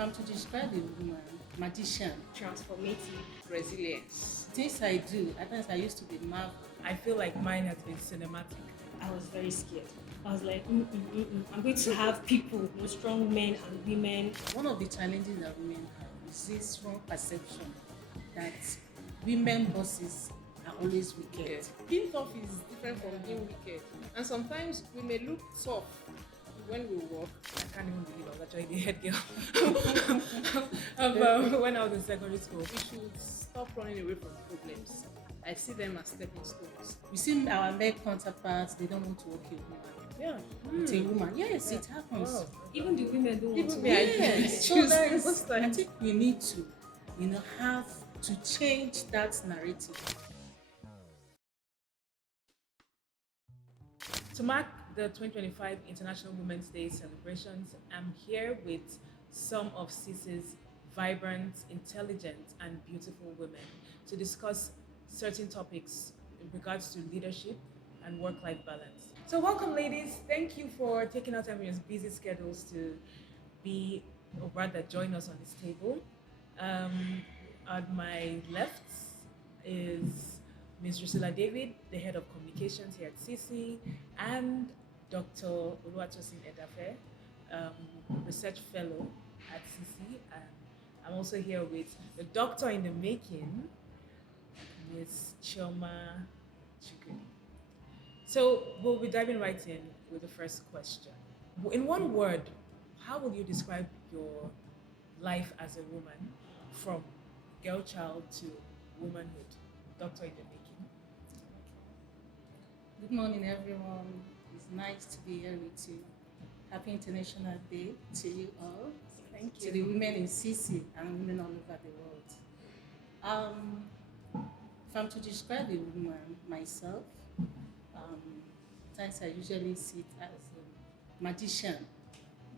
If I'm to describe a woman, magician, transformative. Resilience. things I do, at times I used to be marveled. I feel like mine has been cinematic. I was very scared. I was like, I'm going to have people, strong men and women. One of the challenges that women have is this wrong perception that women bosses are always wicked. Being tough is different from being wicked. And sometimes we may look tough when we walk. I can't even believe I was actually the head girl when I was in secondary school. We should stop running away from problems. I see them as stepping stones. We see our male counterparts, they don't want to work with a woman. Yeah. With a woman. Yes, it happens. Wow. Even the women don't want Even to. me, I Yes. So choose there's, most I times. think we need to, have to change that narrative. To mark the 2025 International Women's Day celebrations, I'm here with some of CSEA's vibrant, intelligent, and beautiful women to discuss certain topics in regards to leadership and work-life balance. So welcome, ladies. Thank you for taking out time from your busy schedules to be, or rather join us on this table. At my left is Ms. Drusilla David, the head of communications here at CC, and Dr. Oluwatosin Edafe, research fellow at CC. And I'm also here with the doctor in the making, Ms. Chioma Chukwu. So we'll be diving right in with the first question. In one word, how will you describe your life as a woman from girl child to womanhood? Doctor in the making. Good morning, everyone. It's nice to be here with you. Happy International Day to you all. Thank To the women in CC and women all over the world. If I'm to describe a woman, myself, times I usually see it as a magician.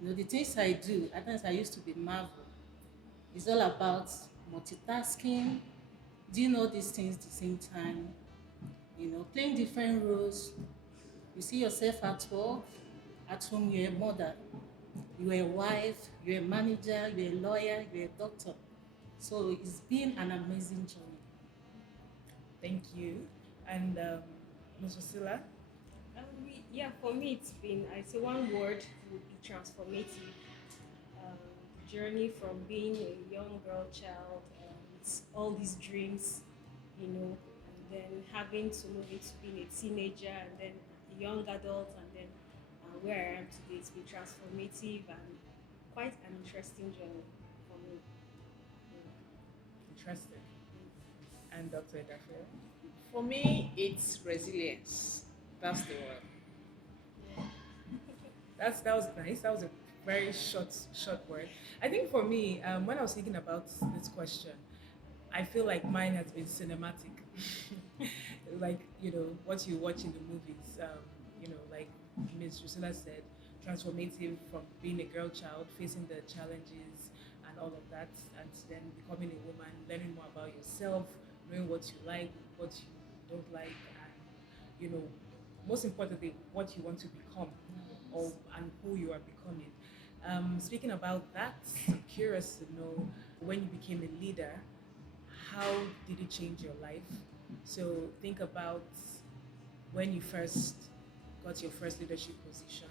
The things I do, at times I used to be marveled. It's all about multitasking, doing all these things at the same time, playing different roles. You see yourself at work, at home you're a mother, you're a wife, you're a manager, you're a lawyer, you're a doctor. So it's been an amazing journey. Thank you. And Ms. Wasila? For me, it's been, I say one word would be transformative. Journey from being a young girl child with all these dreams, and then having to move into being a teenager and then a young adult, and then where I am today. It's been transformative and quite an interesting journey for me. Interesting. And Dr. Edafe? For me, it's resilience. That's the word. That was nice. That was a very short word. I think for me, when I was thinking about this question, I feel like mine has been cinematic. Like, what you watch in the movies, like Ms. Drusilla said, transformative from being a girl child, facing the challenges and all of that, and then becoming a woman, learning more about yourself, knowing what you like, what you don't like, and, most importantly, what you want to become and who you are becoming. Speaking about that, I'm curious to know, when you became a leader, how did it change your life? So think about when you first got your first leadership position.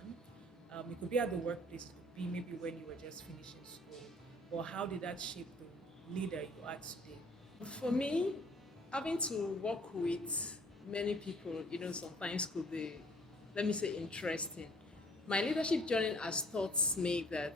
It could be at the workplace, it could be maybe when you were just finishing school. Or how did that shape the leader you are today? For me, having to work with many people, sometimes could be, let me say, interesting. My leadership journey has taught me that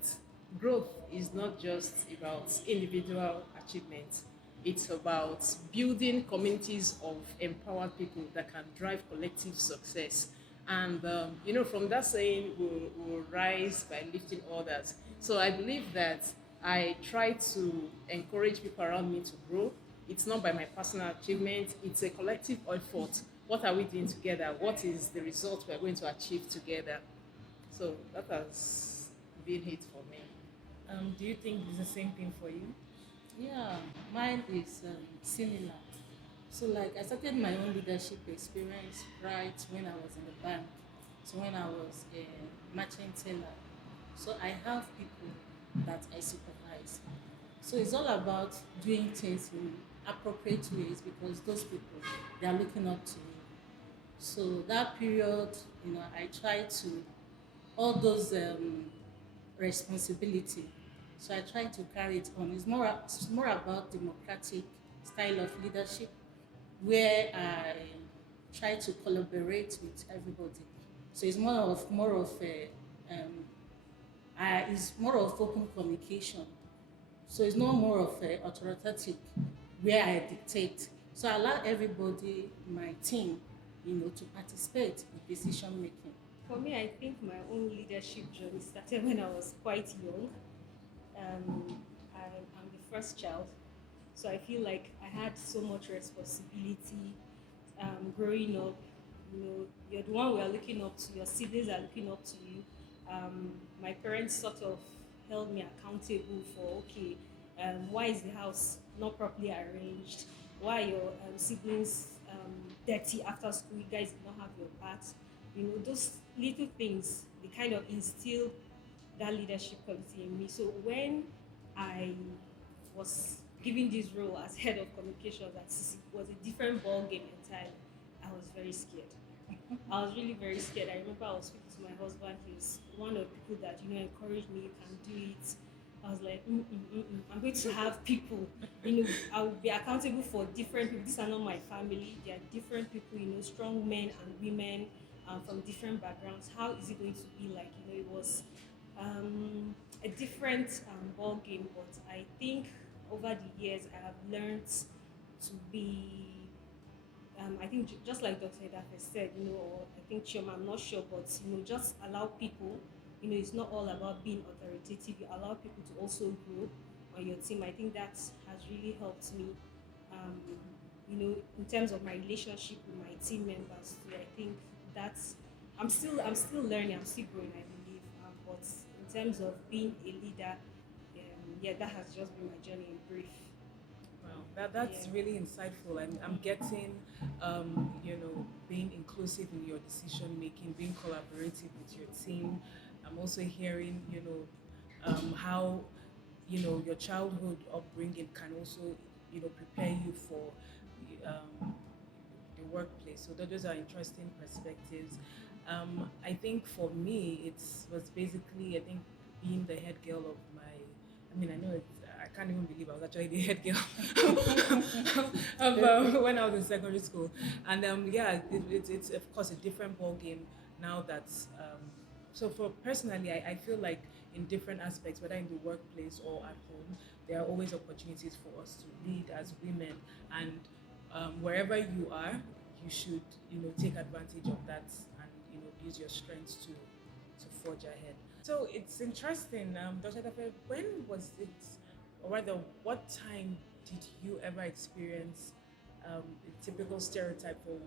growth is not just about individual achievements. It's about building communities of empowered people that can drive collective success. And, from that saying, we'll rise by lifting others. So I believe that I try to encourage people around me to grow. It's not by my personal achievement, it's a collective effort. What are we doing together? What is the result we're going to achieve together? So that has been it for me. Do you think it's the same thing for you? Yeah, mine is similar. So I started my own leadership experience right when I was in the bank. So when I was a merchant teller. So I have people that I supervise. So it's all about doing things in appropriate ways because those people, they are looking up to you. So that period, I try to all those responsibility. So I try to carry it on. It's more about democratic style of leadership where I try to collaborate with everybody. So it's it's more of open communication. So it's not more of a authoritative where I dictate. So I allow everybody, my team, to participate in decision making. For me, I think my own leadership journey started when I was quite young. I'm the first child, so I feel like I had so much responsibility growing up. You're the one we are looking up to. Your siblings are looking up to you. My parents sort of held me accountable for okay, why is the house not properly arranged? Why are your siblings dirty after school? You guys did not have your baths. Those little things they kind of instill that leadership quality in me. So when I was given this role as head of communications at CC, it was a different ball game entirely. I was very scared. I was really very scared. I remember I was speaking to my husband. He was one of the people that encouraged me. You can do it. I was like, I'm going to have people. I will be accountable for different people. These are not my family. They are different people. Strong men and women from different backgrounds. How is it going to be like? It was a different ball game. But I think over the years I have learned to be I think just like Dr. Edafe said, or I think Chioma, I'm not sure, but just allow people. It's not all about being authoritative. You allow people to also grow on your team. I think that has really helped me. Um, in terms of my relationship with my team members. So I think that's I'm still learning. I'm still growing. I believe. But in terms of being a leader, yeah, that has just been my journey in brief. Wow, that's Yeah. really insightful. I'm getting, being inclusive in your decision making, being collaborative with your team. I'm also hearing, how, your childhood upbringing can also, prepare you for the workplace. So those are interesting perspectives. I think for me, it was basically, I think, being the head girl of my. I mean, I know it's. I can't even believe I was actually the head girl when I was in secondary school, and yeah, it's of course a different ball game now. So for personally, I feel like in different aspects, whether in the workplace or at home, there are always opportunities for us to lead as women, and wherever you are, you should take advantage of that and use your strengths to forge ahead. So it's interesting, Dr. Tafe, when was it, or rather, what time did you ever experience a typical stereotype for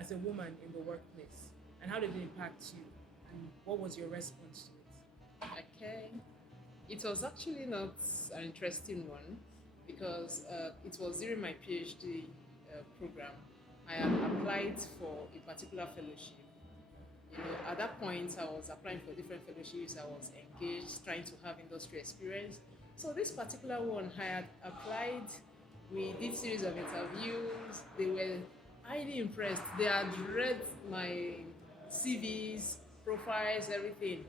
as a woman in the workplace, and how did it impact you, and what was your response to Okay. It was actually not an interesting one because it was during my PhD program. I had applied for a particular fellowship. At that point, I was applying for different fellowships. I was engaged, trying to have industry experience. So this particular one, I had applied. We did series of interviews. They were highly impressed. They had read my CVs, profiles, everything.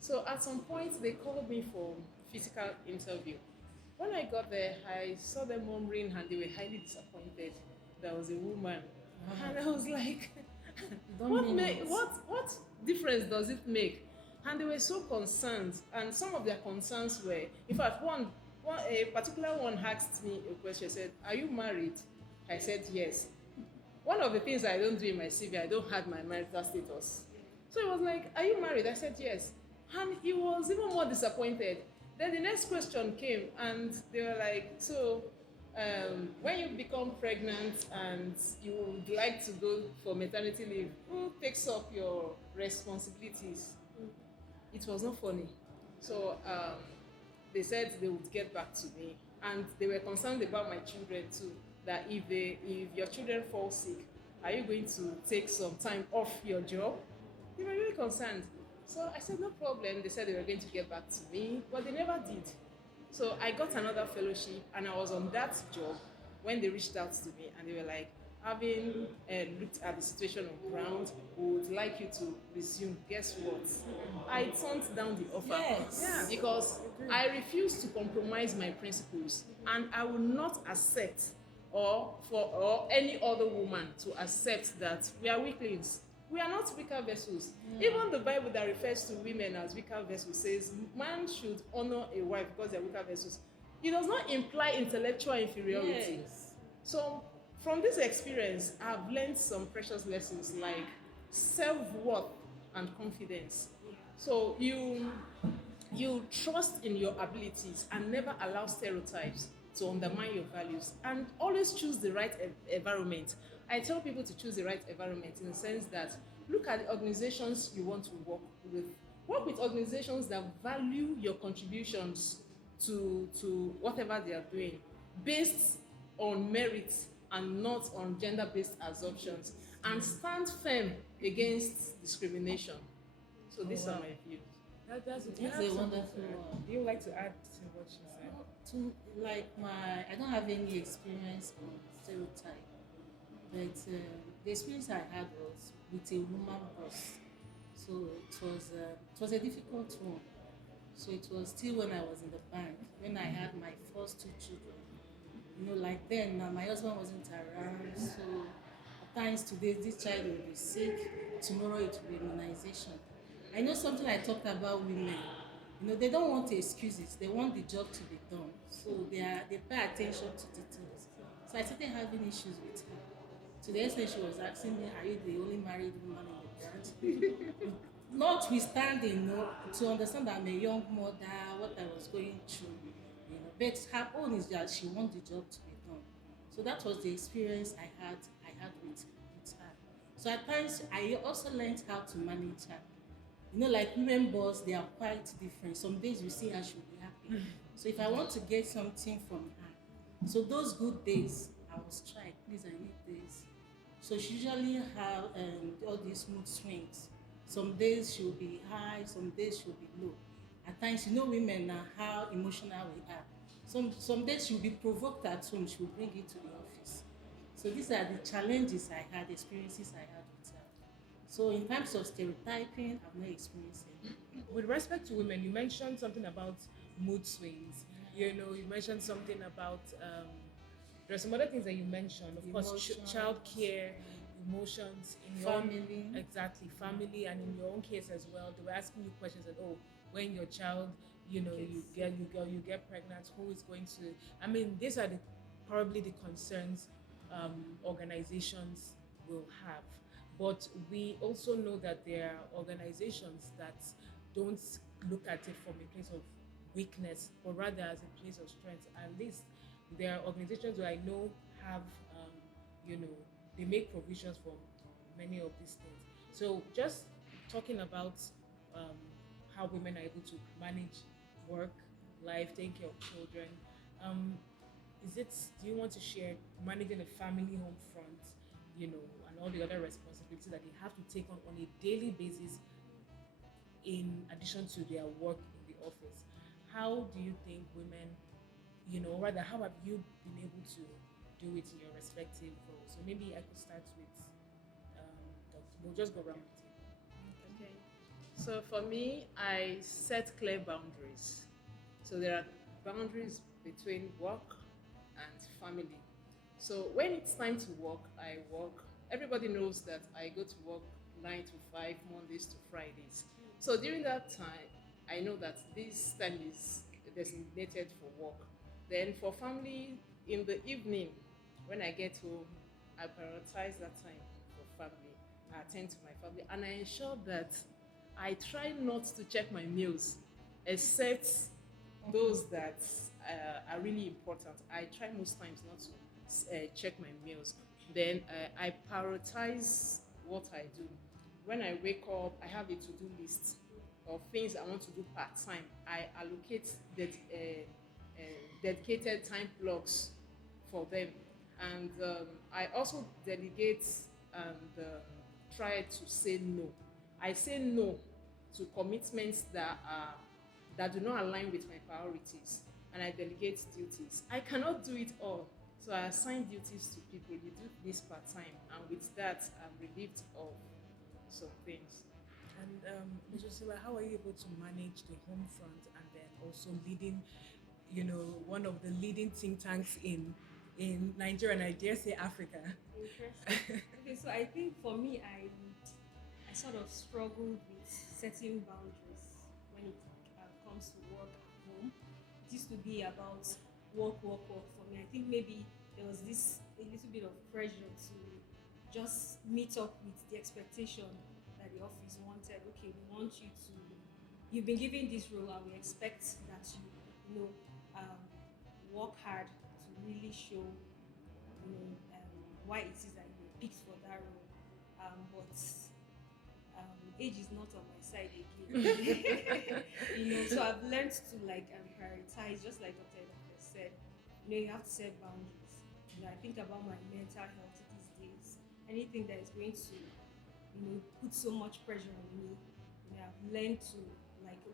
So at some point, they called me for physical interview. When I got there, I saw them murmuring and they were highly disappointed. There was a woman, and I was like, Don't what mean make it. what difference does it make? And they were so concerned, and some of their concerns were, in fact, one a particular one asked me a question. Said, "Are you married?" I said yes. One of the things I don't do in my CV, I don't have my marital status. So he was like, "Are you married?" I said yes. And he was even more disappointed. Then the next question came, and they were like, "So, when you become pregnant and you would like to go for maternity leave, who takes up your responsibilities?" It was not funny. So they said they would get back to me, and they were concerned about my children too. That if your children fall sick, are you going to take some time off your job? They were really concerned. So I said no problem. They said they were going to get back to me, but they never did. So I got another fellowship, and I was on that job when they reached out to me, and they were like, having looked at the situation on ground, we would like you to resume. Guess what? I turned down the offer. Yes. Yeah, because I refuse to compromise my principles, and I will not accept or any other woman to accept that we are weaklings. We are not weaker vessels. Even the Bible that refers to women as weaker vessels says man should honor a wife because they are weaker vessels. It does not imply intellectual inferiority. Yes. So, from this experience, I've learned some precious lessons like self-worth and confidence. So you trust in your abilities and never allow stereotypes to undermine your values, and always choose the right environment. I tell people to choose the right environment in the sense that look at the organizations you want to with. Work with organizations that value your contributions to whatever they are doing, based on merit and not on gender-based assumptions, and stand firm against discrimination. So these are my views. That's it. That's a wonderful one. Do you like to add to what she said? To like I don't have any experience on stereotype, but the experience I had was with a woman boss. So it was a difficult one. So it was still when I was in the bank, when I had my first two children. You know, like then my husband wasn't around, so at times today this child will be sick, tomorrow it will be immunization. I know something I talked about women. You know, they don't want excuses. They want the job to be done. So they pay attention to details. So I started having issues with her. To the extent she was asking me, "Are you the only married woman in the branch?" Notwithstanding, to understand that I'm a young mother, what I was going through, but her own is that she wants the job to be done. So that was the experience I had with her. So at times I also learned how to manage her. You know, like women boss, they are quite different. Some days you see her, she'll be happy. So if I want to get something from her, so those good days, I will strike. Please, I need this. So she usually have all these mood swings. Some days she'll be high, some days she'll be low. At times, you know, women now how emotional we are. Some days she'll be provoked at home, she'll bring it to the office. So these are the challenges I had, experiences I had with her. So in terms of stereotyping, I've not experienced it. With respect to women, you mentioned something about mood swings. You know, you mentioned something about there are some other things that you mentioned. Of course, Emotions. child care, emotions, in your Family. own, exactly, family, and in your own case as well. They were asking you questions that, oh, when your child, you know, you get pregnant, who is going to? I mean, these are probably the concerns organizations will have. But we also know that there are organizations that don't look at it from a place of weakness, but rather as a place of strength. At least there are organizations who I know have, you know, they make provisions for many of these things. So just talking about um, how women are able to manage work, life, take care of children. Um, do you want to share managing a family home front, you know, and all the other responsibilities that they have to take on a daily basis in addition to their work in the office? How do you think women, you know, rather, how have you been able to do it in your respective roles? So maybe I could start with, we'll just go around with you. Okay. So for me, I set clear boundaries. So there are boundaries between work and family. So when it's time to work, I work. Everybody knows that I go to work 9 to 5, Mondays to Fridays. So during that time, I know that this time is designated for work. Then for family, in the evening, when I get home, I prioritize that time for family. I attend to my family, and I ensure that I try not to check my meals, except those that are really important. I try most times not to check my meals. Then I prioritize what I do. When I wake up, I have a to-do list of things I want to do part-time. I allocate dedicated time blocks for them. And I also delegate and try to say no. I say no to commitments that do not align with my priorities. and I delegate duties. I cannot do it all. So I assign duties to people. You do this part time, and with that, I'm relieved of some things. And Ms. Priscilla, how are you able to manage the home front and then also leading, one of the leading think tanks in Nigeria and I dare say Africa? Interesting. Okay, so I think for me, I sort of struggled with setting boundaries when it comes to work at home. It used to be about work, work, work for me. I think maybe there was this a little bit of pressure to just meet up with the expectation that the office wanted. Okay, we want you to. You've been given this role, and we expect that you know, um, work hard to really show why it is that you were picked for that role. But age is not on my side again. So I've learned to prioritize, just like Dr. Enoch said. You have to set boundaries. I think about my mental health these days. Anything that is going to, put so much pressure on me, I've learned to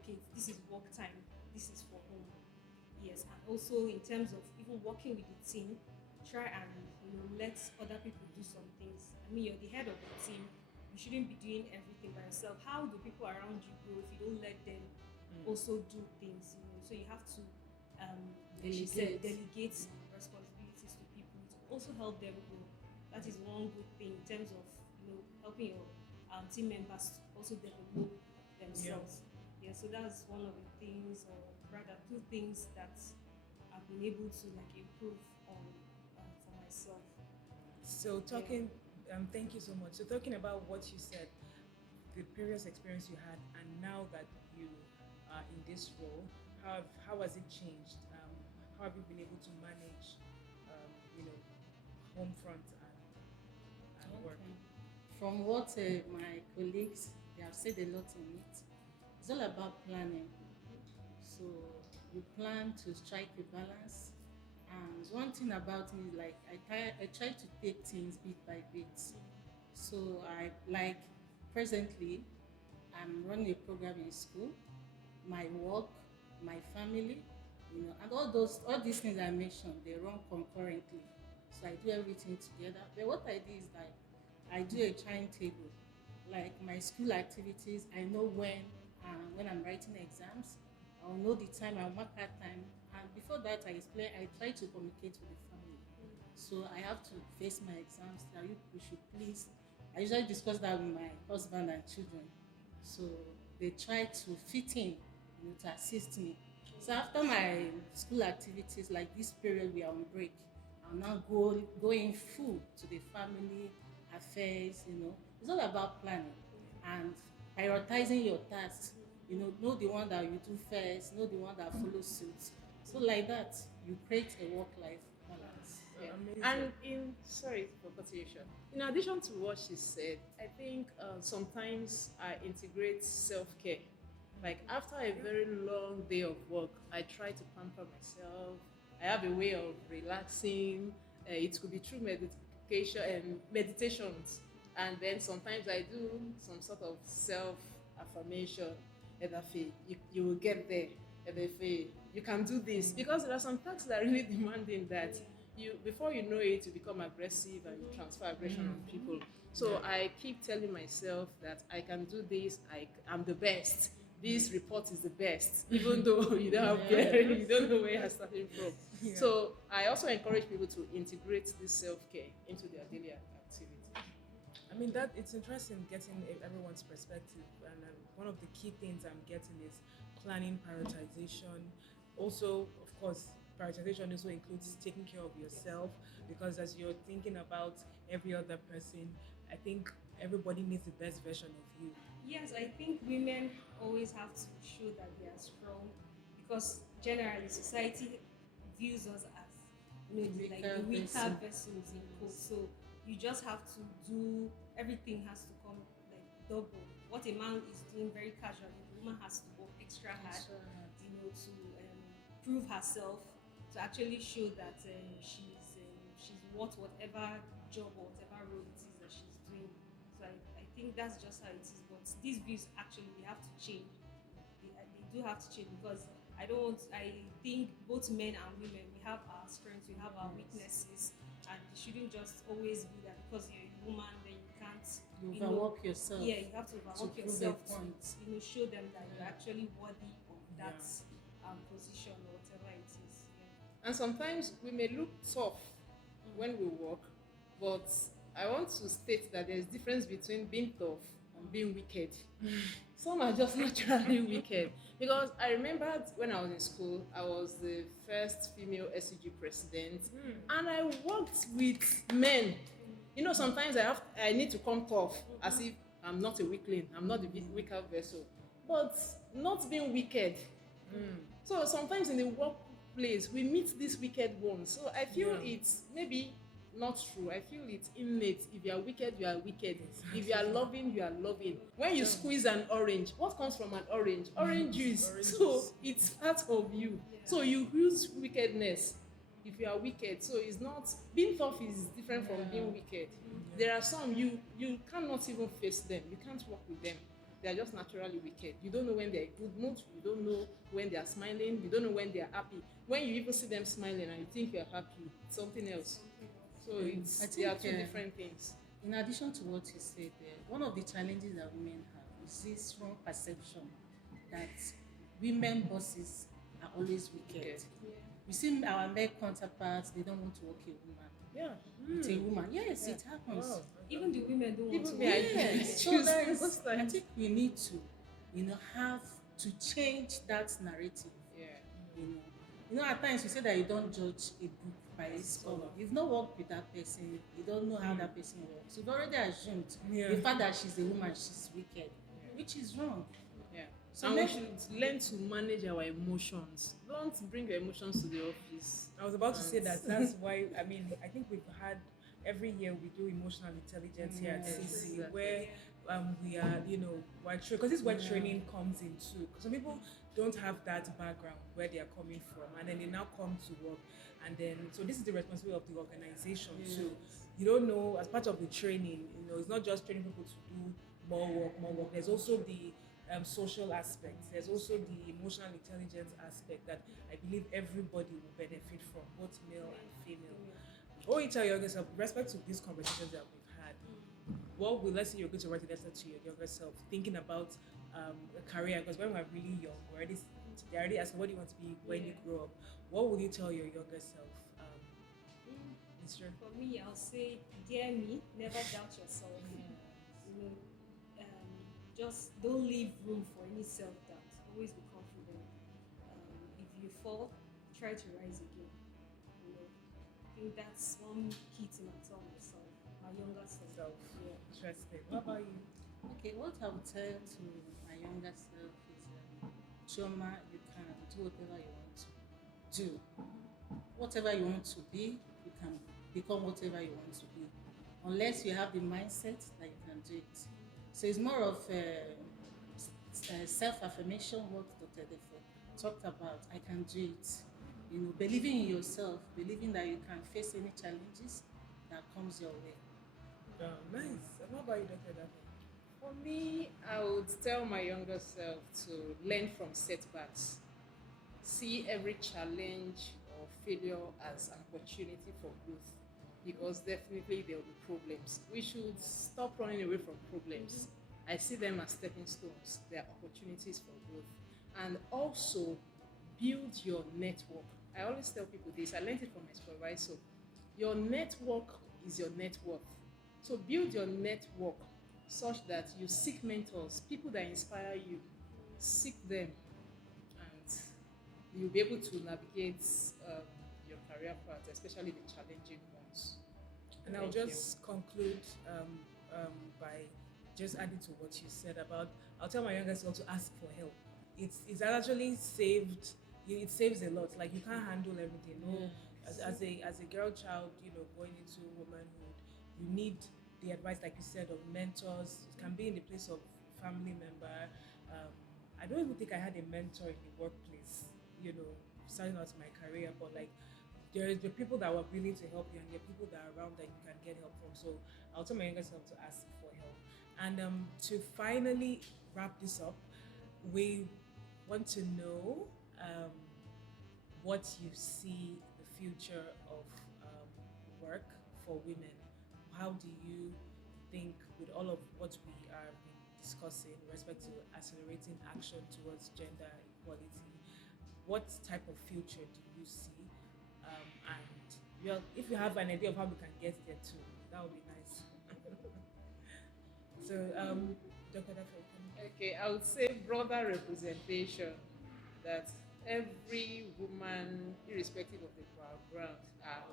okay, this is work time, this is for home. Yes, and also in terms of even working with the team, try and let other people do some things. I mean, you're the head of the team. You shouldn't be doing everything by yourself. How do people around you grow if you don't let them also do things? So you have to like she said, delegate responsibilities to people to also help them grow. That is one good thing in terms of helping your team members also develop themselves. Yeah, so that's one of the things, or rather two things that I've been able to improve on for myself. So talking, thank you so much. So talking about what you said, the previous experience you had, and now that you are in this role, how has it changed? How have you been able to manage, home front and work? Okay. From what my colleagues, they have said a lot on it. It's all about planning. So you plan to strike a balance. And one thing about me is I try to take things bit by bit. So I presently I'm running a program in school, my work, my family, and all these things I mentioned, they run concurrently. So I do everything together. But what I do is I do a timetable. Like my school activities, I know when I'm writing exams, I'll know the time, I'll mark that time. And before that, I try to communicate with the family. So I have to face my exams. That we should please. I usually discuss that with my husband and children. So they try to fit in, to assist me. So after my school activities, like this period we are on break, I'll now go in full to the family affairs. It's all about planning and prioritizing your tasks. Know the one that you do first, know the one that follows suit. So like that, you create a work-life balance. Yeah. Amazing. And sorry for continuation. In addition to what she said, I think sometimes I integrate self-care. Like after a very long day of work, I try to pamper myself. I have a way of relaxing. It could be through meditation and meditations, and then sometimes I do some sort of self affirmation. Edafe, you will get there. Edafe, you can do this, because there are some tasks that are really demanding that you before you know it, you become aggressive and you transfer aggression on people. So I keep telling myself that I can do this. I'm the best. This report is the best, even though you don't have you don't know where you're starting from. Yeah. So I also encourage people to integrate this self-care into their daily activity. I mean, that it's interesting getting everyone's perspective, and one of the key things I'm getting is planning, prioritization. Also, of course, prioritization also includes taking care of yourself, because as you're thinking about every other person, I think everybody needs the best version of you. Yes, I think women always have to show that they are strong, because generally society views us as the weaker vessel. vessels in quotes. So you just have to do everything has to come double. What a man is doing very casually, the woman has to work extra hard, to prove herself, to actually show that she's worth whatever job or whatever role it is that she's doing. So I think that's just how it is. But these views actually they have to change. They do have to change, because I think both men and women, we have our strengths, we have our weaknesses, and it shouldn't just always be that because you're a woman, then you can't, You you know, overwork yourself. yeah, you have to to overwork prove a yourself point. to, show them that you're actually worthy of that Yeah. position or whatever it is. And sometimes we may look tough when we work, but I want to state that there's difference between being tough and being wicked. Some are just naturally wicked. Because I remembered when I was in school, I was the first female SCG president, and I worked with men. You know, sometimes I need to come tough, as if I'm not a weakling, I'm not the weaker vessel, but not being wicked. So sometimes in the workplace, we meet these wicked ones. So I feel it's maybe not true. I feel it's innate. If you are wicked, you are wicked. If you are loving, you are loving. When you squeeze an orange, what comes from an orange? Orange juice. Orange So juice. it's part of you. So you use wickedness if you are wicked. So it's not being tough is different from being wicked. There are some you cannot even face them. You can't work with them. They are just naturally wicked. You don't know when they're in good mood. You don't know when they are smiling. You don't know when they are happy. When you even see them smiling and you think you are happy, it's something else. So they are two different things. In addition to what you said there, one of the challenges that women have is this strong perception that women bosses are always wicked. You see our male counterparts, they don't want to work a woman. Yeah. With a woman. Yes, it happens. Wow. Even the women don't want Even to me, work. Yes. So choose there is, most I times. think we need to, have to change that narrative. Yeah. At times you say that you don't judge a book by its cover. You've not worked with that person. You don't know how that person works. You've already assumed the fact that she's a woman, she's wicked, which is wrong. Yeah. So And we maybe- should learn to manage our emotions. Don't bring your emotions to the office. I was about to say that's why, I mean, I think we've had, every year we do emotional intelligence here at CSEA, exactly. where we are, we're because this is where training comes in too. 'Cause some people don't have that background where they are coming from, and then they now come to work, and then so this is the responsibility of the organization too. You don't know, as part of the training, it's not just training people to do more work. There's also the social aspects. There's also the emotional intelligence aspect that I believe everybody will benefit from, both male and female. What you tell your younger self, with respect to these conversations that we've had, what will, let's say you're going to write a letter to your younger self, thinking about a career, because when we're really young, they're already asking, what do you want to be when you grow up? What would you tell your younger self? It's true. For me, I'll say, dear me, never doubt yourself. Just don't leave room for any self-doubt. Always be confident. If you fall, try to rise again. I think that's one key thing I tell myself, my younger self. Interesting. What about you? Okay, what I would tell to my younger self is, Chioma, you can do whatever you want to do. Whatever you want to be, you can become whatever you want to be. Unless you have the mindset that you can do it. So it's more of self-affirmation, what Dr. Defe talked about. I can do it. Believing in yourself, believing that you can face any challenges that comes your way. Oh, nice. And what about you, Dr. Daphne? For me, I would tell my younger self to learn from setbacks. See every challenge or failure as an opportunity for growth, because definitely there will be problems. We should stop running away from problems. I see them as stepping stones. They are opportunities for growth. And also build your network. I always tell people this. I learned it from my supervisor. Your network is your net worth. So build your network such that you seek mentors, people that inspire you. Seek them, and you'll be able to navigate your career path, especially the challenging ones. And I'll just conclude by just adding to what you said about, I'll tell my younger self to ask for help. It's actually saved, it saves a lot. Like, you can't handle everything. No, as a girl child, going into womanhood, you need the advice, like you said, of mentors. It can be in the place of family member. I don't even think I had a mentor in the workplace, starting out my career, but like, there are people that were willing to help you, and there are people that are around that you can get help from. So I'll tell my younger self to ask for help. And to finally wrap this up, we want to know, um, what you see the future of work for women. How do you think, with all of what we are been discussing with respect to accelerating action towards gender equality, what type of future do you see? And if you have an idea of how we can get there too, that would be nice. So, Dr. Dafe, Okay, I would say broader representation, that every woman, irrespective of the background, are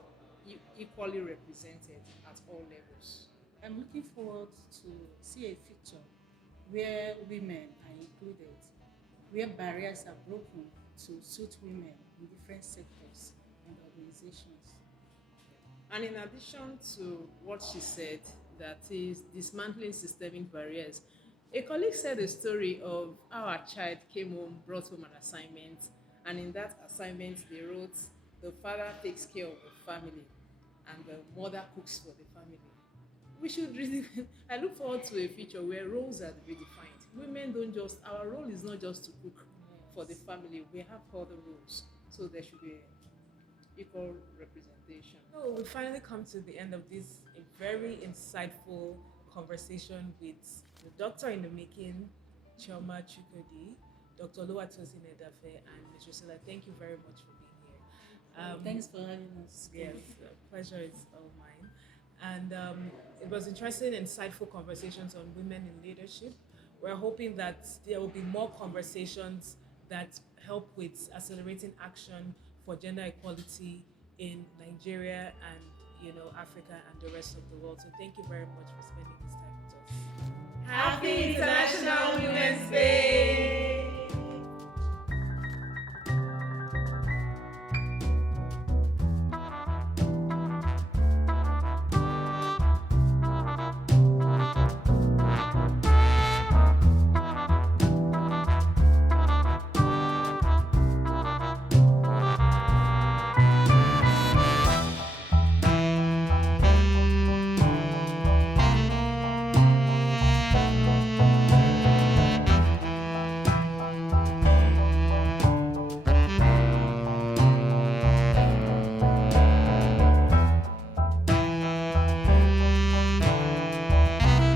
equally represented at all levels. I'm looking forward to see a future where women are included, where barriers are broken to suit women in different sectors and organizations. And in addition to what she said, that is dismantling systemic barriers, a colleague said a story of how a child came home, brought home an assignment, and in that assignment they wrote, the father takes care of the family and the mother cooks for the family. We should really, I look forward to a future where roles are redefined. Women don't just, our role is not just to cook for the family, we have other roles. So there should be equal representation. no, we finally come to the end of this a very insightful conversation with the doctor in the making, Chioma Chukodi, Dr. Oluwatosin Edafe, and Ms. Rosella. Thank you very much for being here. Thanks for having us. Yes, the pleasure is all mine. And it was interesting, insightful conversations on women in leadership. We're hoping that there will be more conversations that help with accelerating action for gender equality in Nigeria and Africa and the rest of the world. So thank you very much for spending this time with us. Happy International Women's Day!